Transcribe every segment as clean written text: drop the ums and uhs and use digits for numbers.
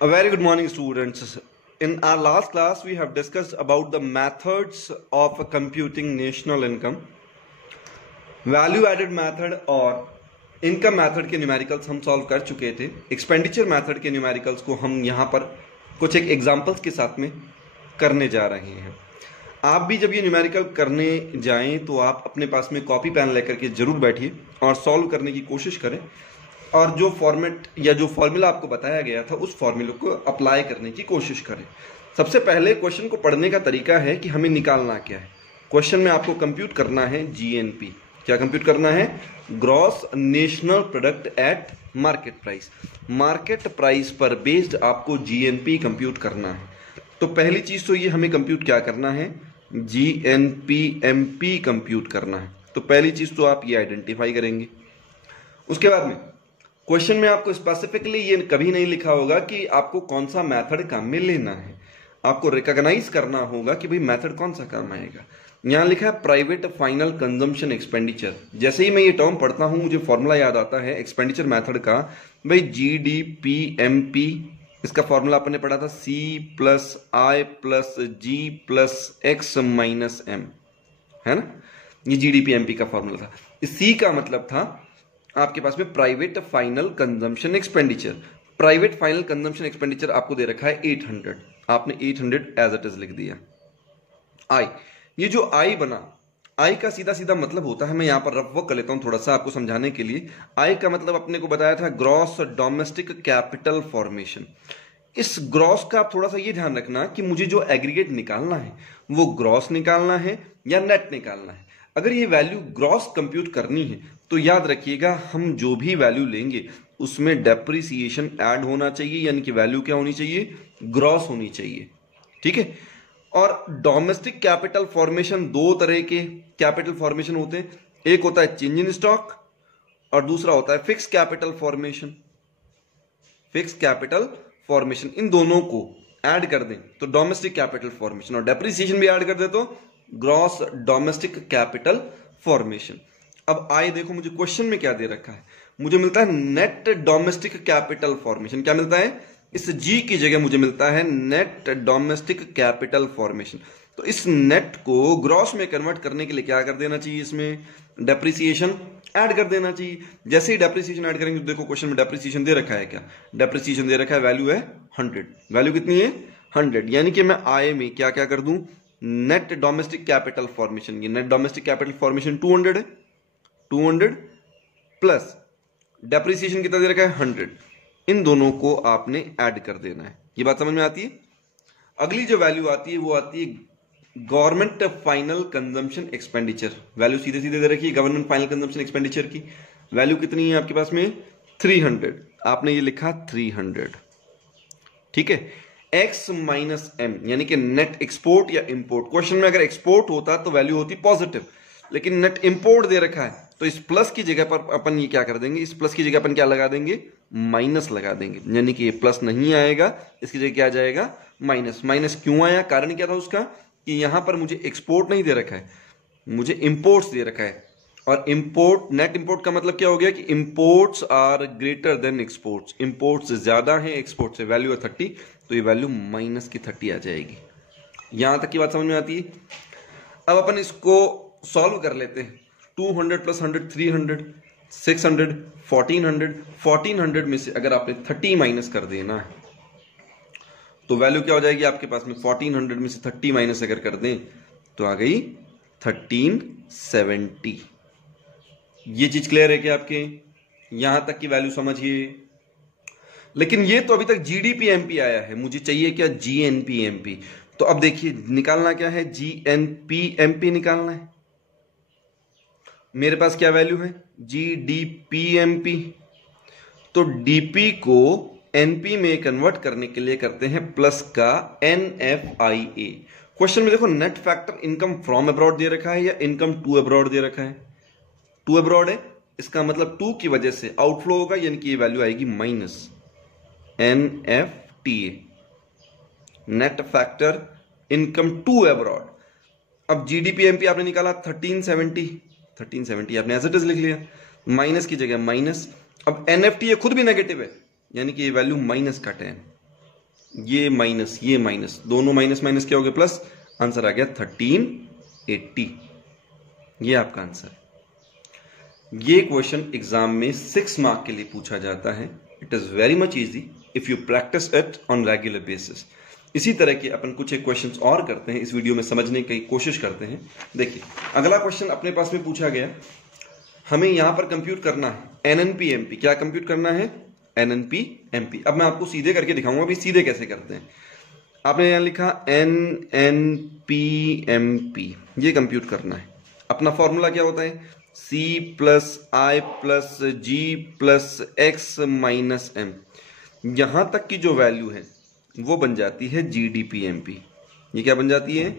A very good morning, students. In our last class, we have discussed about the methods of computing national income, value added method और income method के numericals हम solve कर चुके थे। Expenditure method के numericals को हम यहाँ पर कुछ एक एग्जांपल्स के साथ में करने जा रहे हैं। आप भी जब ये न्यूमेरिकल करने जाएं तो आप अपने पास में कॉपी पेन लेकर के जरूर बैठिए और सॉल्व करने की कोशिश करें, और जो फॉर्मेट या जो फॉर्मूला आपको बताया गया था उस फॉर्मूले को अप्लाई करने की कोशिश करें। सबसे पहले क्वेश्चन को पढ़ने का तरीका है कि हमें निकालना क्या है। क्वेश्चन में आपको कंप्यूट करना है जीएनपी। क्या कंप्यूट करना है? Gross national product at market price. Market price पर बेस्ड आपको जीएनपी कंप्यूट करना है। तो पहली चीज तो ये हमें कंप्यूट क्या करना है? जीएनपीएमपी कंप्यूट करना है। तो पहली चीज तो आप ये आइडेंटिफाई करेंगे। उसके बाद में क्वेश्चन में आपको स्पेसिफिकली ये कभी नहीं लिखा होगा कि आपको कौन सा मेथड काम में लेना है। आपको रिकॉग्नाइज करना होगा कि भाई मेथड कौन सा काम आएगा। यहां लिखा है प्राइवेट फाइनल कंजम्पशन एक्सपेंडिचर। जैसे ही मैं ये टर्म पढ़ता हूं मुझे फॉर्मूला याद आता है एक्सपेंडिचर मेथड का। भाई जीडीपीएमपी, इसका फॉर्मूला अपन ने पढ़ा था C plus I plus G plus X minus M, है ना। ये जीडीपीएमपी का फॉर्मूला था। इस C का मतलब था आपके पास में private final consumption expenditure. Private final consumption expenditure आपको दे रखा है 800, आपने 800 एज इट इज लिख दिया। आई, ये जो आई बना, आई का सीधा सीधा मतलब होता है, मैं यहां पर रफ वर्क कर लेता हूं थोड़ा सा आपको समझाने के लिए। आई का मतलब अपने को बताया था ग्रॉस डोमेस्टिक कैपिटल फॉर्मेशन। इस ग्रॉस का आप थोड़ा सा ये ध्यान रखना कि मुझे जो एग्रीगेट निकालना है वो ग्रॉस निकालना है या नेट निकालना है। अगर ये वैल्यू ग्रॉस कंप्यूट करनी है तो याद रखिएगा हम जो भी वैल्यू लेंगे उसमें डेप्रिसिएशन ऐड होना चाहिए, यानी कि वैल्यू क्या होनी चाहिए? ग्रॉस होनी चाहिए। ठीक है। और डोमेस्टिक कैपिटल फॉर्मेशन, दो तरह के कैपिटल फॉर्मेशन होते हैं। एक होता है चेंज इन स्टॉक और दूसरा होता है fix capital formation. Fix capital formation, इन दोनों को ऐड कर दें तो डोमेस्टिक कैपिटल फॉर्मेशन, और डेप्रिसिएशन भी ऐड कर दे तो ग्रॉस डोमेस्टिक कैपिटल फॉर्मेशन। अब आए देखो मुझे क्वेश्चन में क्या दे रखा है। मुझे मिलता है नेट डोमेस्टिक कैपिटल फॉर्मेशन। क्या मिलता है? इस जी की जगह मुझे मिलता है नेट डोमेस्टिक कैपिटल फॉर्मेशन। तो इस नेट को ग्रॉस में कन्वर्ट करने के लिए क्या कर देना चाहिए? इसमें डेप्रिसिएशन ऐड कर देना चाहिए। जैसे ही डेप्रिसिएशन ऐड करेंगे तो देखो क्वेश्चन में डेप्रिसिएशन दे रखा है। क्या डेप्रिसिएशन दे रखा है? वैल्यू है 100। वैल्यू कितनी है? 100। यानी कि मैं आय में क्या क्या कर दूं? नेट डोमेस्टिक कैपिटल फॉर्मेशन, ये नेट डोमेस्टिक कैपिटल फॉर्मेशन 200 है। 200 प्लस डेप्रिसिएशन कितना दे रखा है? 100। इन दोनों को आपने ऐड कर देना है। ये बात समझ में आती है? अगली जो वैल्यू आती है वो आती है government final consumption expenditure. Value सीधे सीधे दे रखी है गवर्नमेंट फाइनल कंजम्पशन एक्सपेंडिचर की। वैल्यू कितनी है आपके पास में? 300। आपने ये लिखा 300। ठीक है। X माइनस M, यानी कि नेट एक्सपोर्ट या इंपोर्ट। क्वेश्चन में अगर एक्सपोर्ट होता तो वैल्यू होती पॉजिटिव, लेकिन नेट इंपोर्ट दे रखा है तो इस प्लस की जगह पर अपन ये क्या कर देंगे? इस प्लस की जगह अपन क्या लगा देंगे? माइनस लगा देंगे। यानी कि ये प्लस नहीं आएगा, इसकी जगह क्या आ जाएगा? माइनस। माइनस क्यों आया? कारण क्या था उसका कि यहां पर मुझे एक्सपोर्ट नहीं दे रखा है, मुझे इंपोर्ट्स दे रखा है। और इंपोर्ट, नेट इंपोर्ट का मतलब क्या हो गया कि imports are greater than exports. Imports ज्यादा है एक्सपोर्ट से। वैल्यू है 30, तो ये वैल्यू माइनस की 30 आ जाएगी। यहां तक की बात समझ में आती है? अब अपन इसको सॉल्व कर लेते हैं। 200 प्लस 100 300, 600, 1400। 1400 में से अगर आपने 30 माइनस कर देना है तो वैल्यू क्या हो जाएगी आपके पास में? 1400 में से 30 माइनस अगर कर दें तो आ गई 1370। ये चीज क्लियर है क्या आपके? यहां तक की वैल्यू समझिए। लेकिन ये तो अभी तक जीडीपीएमपी आया है, मुझे चाहिए क्या? जीएनपीएमपी। तो अब देखिए निकालना क्या है? जीएनपीएमपी निकालना है। मेरे पास क्या वैल्यू है? जीडीपीएमपी। तो डीपी को एनपी में कन्वर्ट करने के लिए करते हैं प्लस का एनएफआईए। क्वेश्चन में देखो net factor income from abroad दे रखा है या इनकम टू अब्रॉड दे रखा है? टू अब्रॉड है, इसका मतलब टू की वजह से आउटफ्लो होगा, यानी कि ये वैल्यू आएगी minus NFTA, net factor income to abroad. अब जीडीपीएमपी आपने निकाला 1370 आपने एज इट इज लिख लिया, माइनस की जगह माइनस। अब एनएफटीए खुद भी नेगेटिव है, यानी कि ये वैल्यू माइनस का 10। ये माइनस, दोनों माइनस माइनस क्या हो गया प्लस, आंसर आ गया 1380। ये आपका आंसर। ये क्वेश्चन एग्जाम में 6 मार्क के लिए पूछा जाता है। It is very much easy if you practice it on regular basis. इसी तरह के अपन कुछ एक क्वेश्चंस और करते हैं, इस वीडियो में समझने की कोशिश करते हैं। देखिए अगला क्वेश्चन अपने पास में पूछा गया, हमें यहां पर कंप्यूट करना है एनएनपी क्या कंप्यूट करना है, एनएनपी। अब मैं आपको सीधे करके दिखाऊंगा भी सीधे कैसे करते हैं। आपने यहां लिखा एनएनपी, ये कंप्यूट करना है। अपना फॉर्मूला क्या होता है, C plus I plus G plus X minus M। यहां तक की जो वैल्यू है वो बन जाती है GDPMP। ये क्या बन जाती है,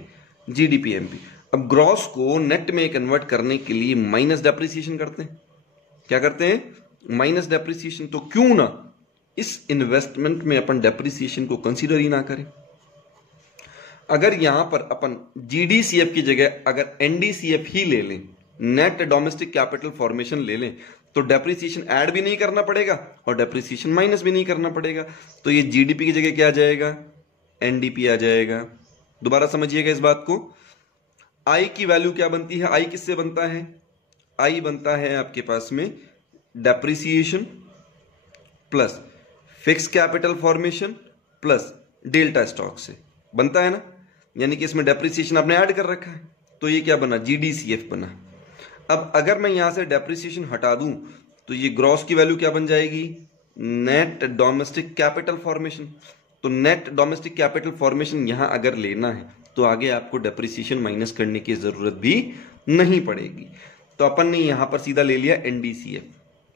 GDPMP। अब ग्रॉस को नेट में कन्वर्ट करने के लिए माइनस डेप्रिसिएशन करते हैं। क्या करते हैं, माइनस डेप्रिसिएशन। तो क्यों ना इस इन्वेस्टमेंट में अपन डेप्रिसिएशन को कंसीडर ही ना करें। अगर यहां पर अपन GDCF की जगह अगर NDCF ही ले लें, नेट डोमेस्टिक कैपिटल फॉर्मेशन ले लें, तो डेप्रिसिएशन ऐड भी नहीं करना पड़ेगा और डेप्रिसिएशन माइनस भी नहीं करना पड़ेगा। तो ये GDP की जगह क्या आ जाएगा, NDP आ जाएगा। दोबारा समझिएगा इस बात को। I की वैल्यू क्या बनती है, I किससे बनता है, I बनता है आपके पास में depreciation plus fix capital formation plus delta stock से बनता है ना। यानी कि इसमें डेप्रिसिएशन आपने ऐड कर रखा है, तो ये क्या बना, GDCF बना। अब अगर मैं यहां से डेप्रिसिएशन हटा दूं तो ये ग्रॉस की वैल्यू क्या बन जाएगी, नेट डोमेस्टिक कैपिटल फॉर्मेशन। तो नेट डोमेस्टिक कैपिटल फॉर्मेशन यहां अगर लेना है तो आगे आपको डेप्रिसिएशन माइनस करने की जरूरत भी नहीं पड़ेगी। तो अपन ने यहां पर सीधा ले लिया NDCF,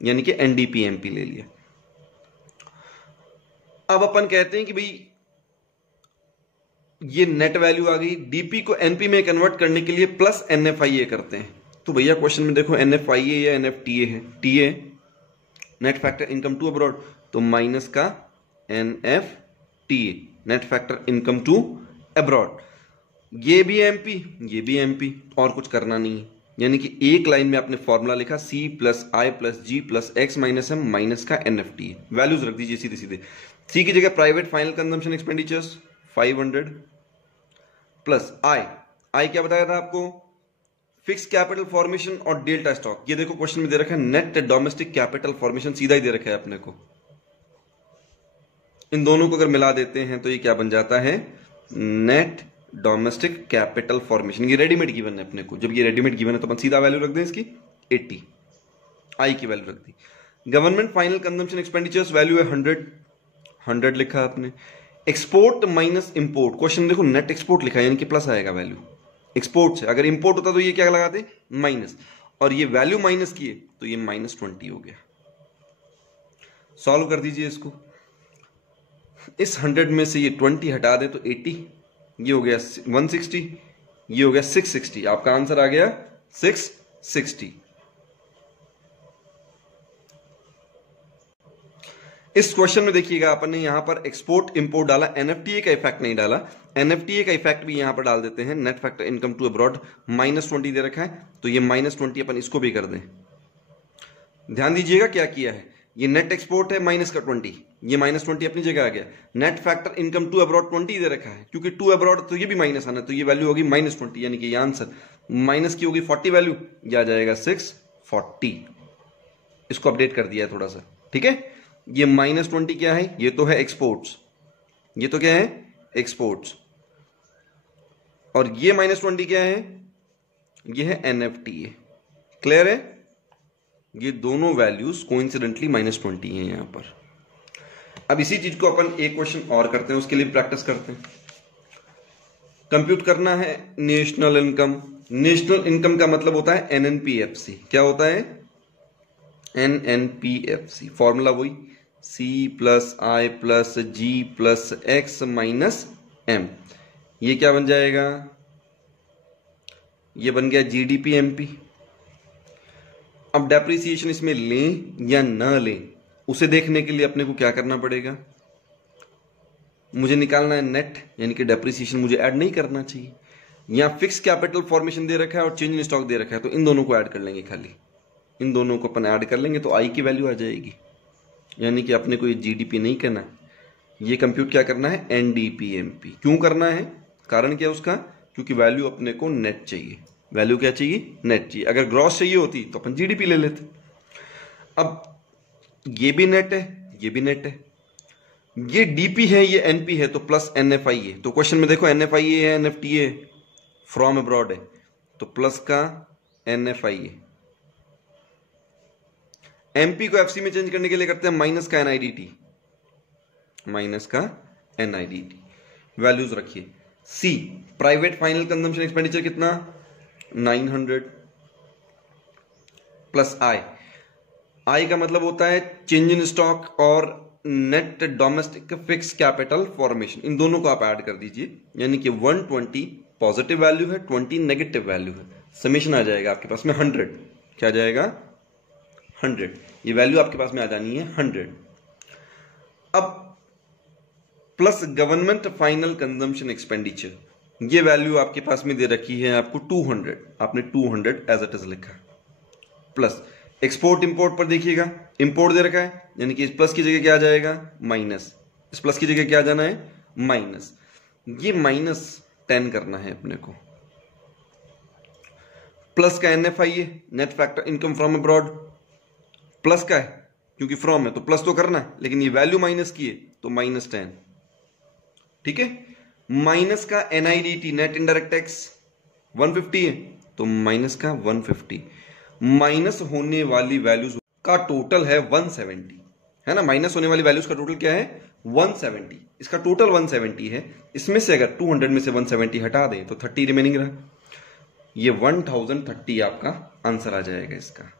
यानी कि NDPMP ले लिया। अब अपन कहते हैं कि भाई ये नेट वैल्यू आ गई, डीपी को एनपी में कन्वर्ट करने के लिए प्लस NFIA करते हैं। तो भैया क्वेश्चन में देखो NFIA या NFTA है, TA net factor income to abroad, तो माइनस का NFTA net factor income to abroad. ये भी एमपी, ये भी एमपी, और कुछ करना नहीं है। यानी कि एक लाइन में आपने फॉर्मूला लिखा C plus I plus G plus X minus M minus का NFTA। वैल्यूज रख दीजिए सीधे सीधे। C की जगह private final consumption expenditures 500 plus I क्या बताया था आपको, फिक्स कैपिटल फॉर्मेशन और डेल्टा स्टॉक। ये देखो क्वेश्चन में दे रखा है नेट डोमेस्टिक कैपिटल फॉर्मेशन, सीधा ही दे रखा है अपने को। इन दोनों को अगर मिला देते हैं तो ये क्या बन जाता है, नेट डोमेस्टिक कैपिटल फॉर्मेशन। ये रेडीमेड गिवन है अपने को। जब ये रेडीमेड गिवन है तो अपन सीधा वैल्यू रख दें इसकी 80, I की वैल्यू रख दी। Government final consumption expenditures value है 100 लिखा आपने। एक्सपोर्ट माइनस इंपोर्ट, क्वेश्चन देखो नेट एक्सपोर्ट लिखा है यानी कि प्लस आएगा वैल्यू एक्सपोर्ट से। अगर इंपोर्ट होता तो ये क्या लगाते, माइनस, और ये वैल्यू माइनस की है तो ये -20 हो गया। सॉल्व कर दीजिए इसको। इस 100 में से ये 20 हटा दे तो 80, ये हो गया 160, ये हो गया 660। आपका आंसर आ गया 660। इस क्वेश्चन में देखिएगा अपन ने यहां पर एक्सपोर्ट इंपोर्ट डाला, NFTA का इफेक्ट नहीं डाला। NFTA का इफेक्ट भी यहां पर डाल देते हैं। Net factor income to abroad -20 दे रखा है तो ये -20 अपन इसको भी कर दें। ध्यान दीजिएगा क्या किया है, ये नेट एक्सपोर्ट है माइनस का 20, ये -20 अपनी जगह आ गया। Net factor income to abroad 20 दे रखा है, क्योंकि टू अब्रॉड तो ये भी माइनस आना, तो ये वैल्यू होगी -20, यानी कि ये आंसर माइनस की होगी 40 वैल्यू, ये आ जाएगा 640। इसको अपडेट कर दिया है थोड़ा सा, ठीक है। ये -20 क्या है, ये तो है एक्सपोर्ट्स, ये तो क्या है एक्सपोर्ट्स, और ये -20 क्या है, ये है NFTA। क्लियर है, ये दोनों वैल्यूज कोइंसिडेंटली -20 है यहां पर। अब इसी चीज को अपन एक क्वेश्चन और करते हैं, उसके लिए प्रैक्टिस करते हैं। कंप्यूट करना है नेशनल इनकम। नेशनल इनकम का मतलब होता है NNPFC। क्या होता है, NNPFC। फॉर्मूला वही C plus I plus G plus X minus M। ये क्या बन जाएगा, ये बन गया GDPMP। अब डेप्रिसिएशन इसमें लें या ना लें, उसे देखने के लिए अपने को क्या करना पड़ेगा, मुझे निकालना है नेट, यानी कि डेप्रिसिएशन मुझे ऐड नहीं करना चाहिए। यहां फिक्स कैपिटल फॉर्मेशन दे रखा है और चेंज इन स्टॉक दे रखा है, तो इन दोनों को ऐड कर लेंगे। खाली इन दोनों को अपन ऐड कर लेंगे तो I की वैल्यू आ जाएगी, यानी कि अपने को ये GDP नहीं करना, ये कंप्यूट क्या करना है, एनडीपीएमपी। क्यों करना है, कारण क्या है उसका, क्योंकि वैल्यू अपने को नेट चाहिए। वैल्यू क्या चाहिए, नेट चाहिए। अगर ग्रॉस चाहिए होती तो अपन जीडीपी ले लेते। अब ये भी नेट है, ये भी नेट है, ये डीपी है, ये एनपी है, तो प्लस एनएफआई है। तो क्वेश्चन में देखो एनएफआई है, एनएफटी है, फ्रॉम अब्रॉड है, तो प्लस का एनएफआई है। एमपी को एफसी में चेंज करने के लिए करते हैं माइनस का एनआईडीटी, माइनस का एनआईडीटी। वैल्यूज रखिए। C private final consumption expenditure कितना, 900 प्लस आई। आई का मतलब होता है चेंज इन स्टॉक और net domestic fix capital formation, इन दोनों को आप ऐड कर दीजिए, यानी कि 120 पॉजिटिव वैल्यू है, 20 नेगेटिव वैल्यू है, समेशन आ जाएगा आपके पास में 100। क्या आ जाएगा, 100। ये वैल्यू आपके पास में आ जानी है 100। अब plus government final consumption expenditure, ये वैल्यू आपके पास में दे रखी है आपको 200, आपने 200 एज इट इज लिखा। प्लस एक्सपोर्ट इंपोर्ट पर देखिएगा, इंपोर्ट दे रखा है, यानी कि इस प्लस की जगह क्या आ जाएगा, माइनस। इस प्लस की जगह क्या आ जाना है, माइनस। ये -10 करना है अपने को। प्लस का एनएफआई है, net factor income from abroad, plus का है क्योंकि फ्रॉम है तो प्लस तो करना है, लेकिन ये वैल्यू माइनस की है तो -10। ठीक है। माइनस का एनआईडीटी, नेट इनडायरेक्ट टैक्स 150 है तो माइनस का 150। माइनस होने वाली वैल्यूज का टोटल है 170, है ना। माइनस होने वाली वैल्यूज का टोटल क्या है, 170। इसका टोटल 170 है। इसमें से अगर 200 में से 170 हटा दें तो 30 रिमेनिंग रहा। ये 1030 आपका आंसर आ जाएगा इसका।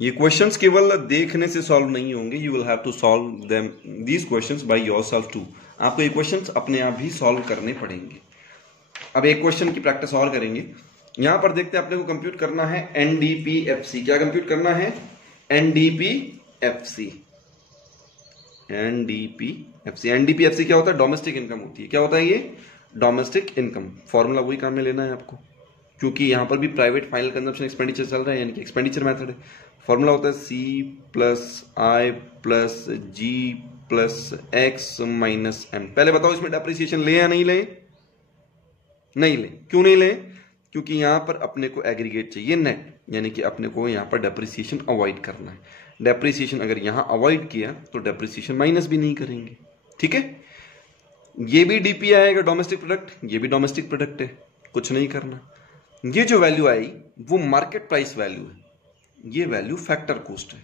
ये क्वेश्चंस केवल देखने से सॉल्व नहीं होंगे, you will have to solve them these questions by yourself too. आपको ये क्वेश्चंस अपने आप ही सॉल्व करने पड़ेंगे। अब एक क्वेश्चन की प्रैक्टिस और करेंगे। यहां पर देखते हैं अपने को कंप्यूट करना है एनडीपीएफसी। क्या कंप्यूट करना है, एनडीपीएफसी। एनडीपीएफसी, एनडीपीएफसी क्या होता है, डोमेस्टिक इनकम होती है। क्या होता है ये, डोमेस्टिक इनकम। फॉर्मूला वही काम में लेना है आपको, क्योंकि यहां पर भी प्राइवेट फाइनल कंजम्पशन एक्सपेंडिचर चल रहा है, यानी कि एक्सपेंडिचर मेथड है। फॉर्मूला होता है C plus I plus G plus X minus M। पहले बताओ इसमें डेप्रिसिएशन ले या नहीं ले, नहीं ले। क्यों नहीं ले, क्योंकि यहां पर अपने को एग्रीगेट चाहिए नेट, यानी कि अपने को यहां पर डेप्रिसिएशन अवॉइड करना है। डेप्रिसिएशन अगर यहां अवॉइड किया तो डेप्रिसिएशन माइनस भी नहीं करेंगे। ठीक है। ये भी डीपी आएगा, डोमेस्टिक प्रोडक्ट, ये भी डोमेस्टिक प्रोडक्ट है, कुछ नहीं करना। ये जो वैल्यू आई वो मार्केट प्राइस वैल्यू है, ये वैल्यू फैक्टर कॉस्ट है।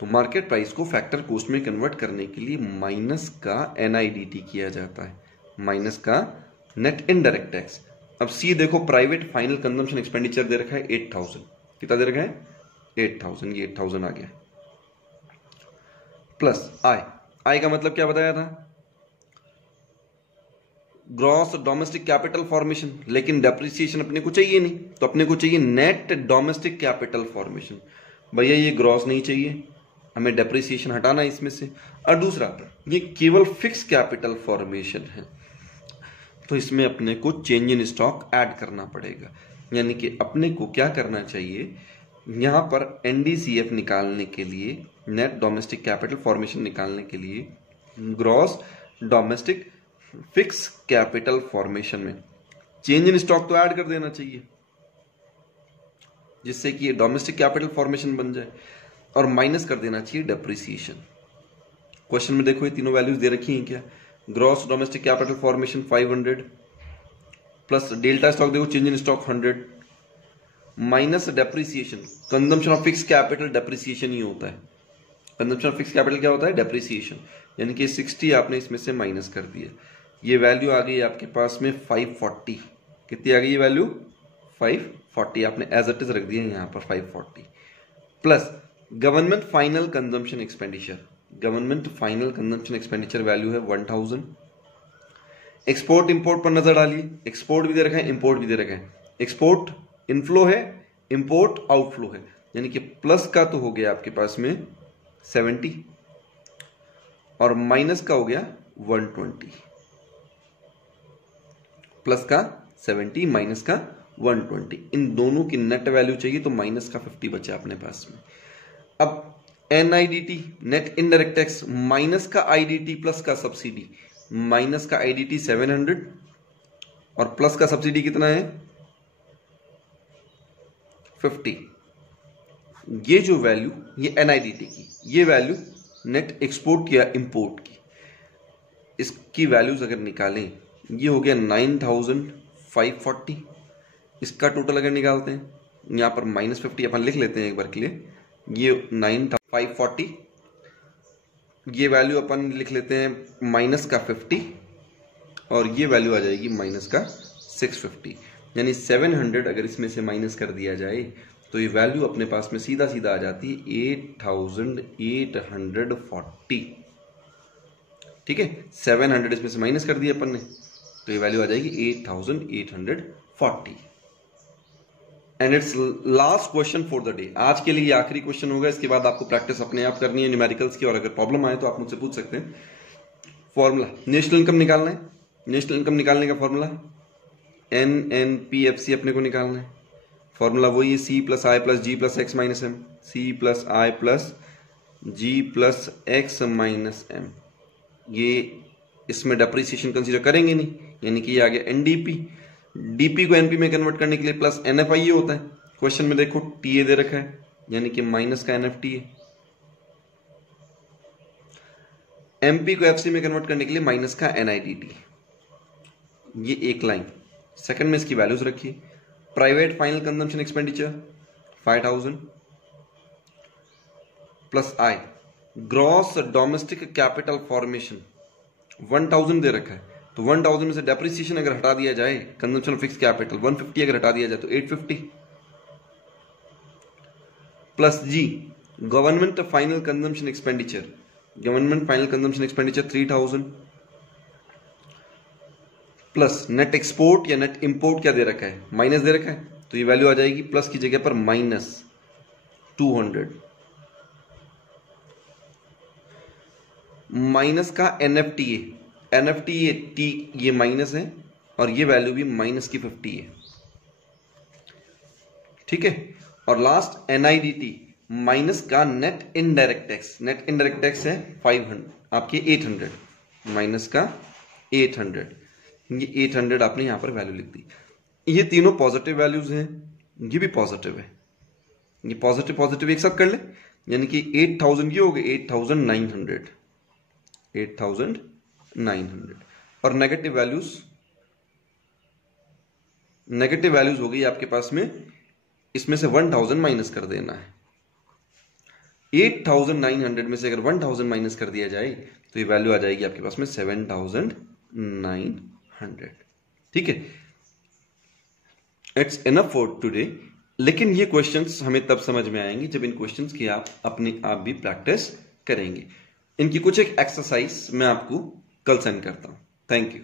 तो मार्केट प्राइस को फैक्टर कॉस्ट में कन्वर्ट करने के लिए माइनस का एनआईडीटी किया जाता है, माइनस का नेट इनडायरेक्ट टैक्स। अब सी देखो, प्राइवेट फाइनल कंजम्पशन एक्सपेंडिचर दे रखा है 8000। कितना दे रखा है, 8000। ये 8000 आ गया। प्लस आई का मतलब क्या बताया था, ग्रॉस डोमेस्टिक कैपिटल फॉर्मेशन। लेकिन डेप्रिसिएशन अपने को चाहिए नहीं, तो अपने को चाहिए नेट डोमेस्टिक कैपिटल फॉर्मेशन। भैया ये ग्रॉस नहीं चाहिए, हमें डेप्रिसिएशन हटाना है इसमें से। और दूसरा, ये केवल फिक्स कैपिटल फॉर्मेशन है, तो इसमें अपने को चेंज इन स्टॉक ऐड करना पड़ेगा। यानी कि अपने को क्या करना चाहिए, यहां पर एनडीसीएफ निकालने के लिए, नेट डोमेस्टिक कैपिटल फॉर्मेशन निकालने के लिए, gross domestic fix capital formation में चेंज इन स्टॉक तो ऐड कर देना चाहिए, जिससे कि ये डोमेस्टिक कैपिटल फॉर्मेशन बन जाए, और माइनस कर देना चाहिए डेप्रिसिएशन। क्वेश्चन में देखो ये तीनों वैल्यूज दे रखी हैं क्या, gross domestic capital formation 500 plus delta stock देखो change in stock 100 minus depreciation. Consumption of fix capital depreciation ही होता है। कंजम्पशन ऑफ फिक्स कैपिटल क्या होता है, डेप्रिसिएशन। यानी कि 60 आपने इसमें से माइनस कर दिया। ये वैल्यू आ गई आपके पास में 540। कितनी आ गई ये वैल्यू, 540। आपने एज इट इज रख दिया यहां पर 540 plus government final consumption expenditure. Government final consumption expenditure value है 1000। एक्सपोर्ट इंपोर्ट पर नजर डालिए, एक्सपोर्ट भी दे रखा है, इंपोर्ट भी दे रखा है। एक्सपोर्ट इनफ्लो है, इंपोर्ट आउटफ्लो है, यानी कि प्लस का तो हो गया आपके पास में 70 और माइनस का हो गया 120। प्लस का 70 माइनस का 120, इन दोनों की नेट वैल्यू चाहिए तो माइनस का 50 बचा अपने पास में। अब NIDT net indirect tax minus का IDT प्लस का सब्सिडी, माइनस का IDT 700 और प्लस का सब्सिडी कितना है 50। ये जो वैल्यू ये NIDT की, ये वैल्यू नेट एक्सपोर्ट या इंपोर्ट की, इसकी वैल्यूज अगर निकालें ये हो गया 9540। इसका टोटल अगर निकालते हैं यहां पर -50 अपन लिख लेते हैं एक बार के लिए, ये 9540, ये वैल्यू अपन लिख लेते हैं माइनस का 50 और ये वैल्यू आ जाएगी माइनस का 650, यानी 700 अगर इसमें से माइनस कर दिया जाए तो ये वैल्यू अपने पास में सीधा सीधा आ जाती है 8840। ठीक है, 700 इसमें से माइनस कर दिया अपन ने तो ये वैल्यू आ जाएगी 8840। And it's last question for the day. आज के लिए आखिरी क्वेश्चन होगा, इसके बाद आपको प्रैक्टिस अपने आप करनी है न्यूमेरिकल्स की, और अगर प्रॉब्लम आए तो आप मुझसे पूछ सकते हैं। फॉर्मूला नेशनल इनकम निकालना है, नेशनल इनकम निकालने का फॉर्मूला NNPFC अपने को निकालना है। फॉर्मूला वही है C plus I plus G plus X minus M, C plus I plus G plus X minus M. ये इसमें डेप्रिसिएशन कंसीडर करेंगे नहीं, यानी कि ये आ गया NDP। DP को NP में कन्वर्ट करने के लिए प्लस NFI होता है। क्वेश्चन में देखो TA दे रखा है, यानी कि माइनस का NFT है। MP को FC में कन्वर्ट करने के लिए माइनस का NIDT। ये एक लाइन। सेकंड में इसकी वैल्यूज रखिए। Private final consumption expenditure 5000 plus I, gross domestic capital formation 1000 दे रखा है, तो 1000 में से डेप्रिसिएशन अगर हटा दिया जाए, कंजम्पशन फिक्स कैपिटल 150 अगर हटा दिया जाए तो 850 plus G, government final consumption expenditure, government final consumption expenditure 3000 plus net export या नेट इंपोर्ट क्या दे रखा है, माइनस दे रखा है, तो ये वैल्यू आ जाएगी प्लस की जगह पर -200 माइनस का NFTA, NFTA T ये माइनस है और ये वैल्यू भी माइनस की 50 है। ठीक है, और लास्ट NIDT माइनस का net indirect tax, net indirect tax है 500 आपके 800 माइनस का 800, ये 800 आपने यहां पर वैल्यू लिख दी। ये तीनों पॉजिटिव वैल्यूज हैं, ये भी पॉजिटिव है, ये पॉजिटिव पॉजिटिव एक साथ कर ले, यानी कि 8000 ये हो गए 8900 और नेगेटिव वैल्यूज हो गई आपके पास में, इसमें से 1000 माइनस कर देना है। 8900 में से अगर 1000 माइनस कर दिया जाए तो ये वैल्यू आ जाएगी आपके पास में 7900। ठीक है, इट्स इनफ फॉर टुडे। लेकिन ये क्वेश्चंस हमें तब समझ में आएंगे जब इन क्वेश्चंस की आप अपने आप भी प्रैक्टिस करेंगे। इनकी कुछ एक एक्सरसाइज मैं आपको कल सेंड करता हूं। Thank you.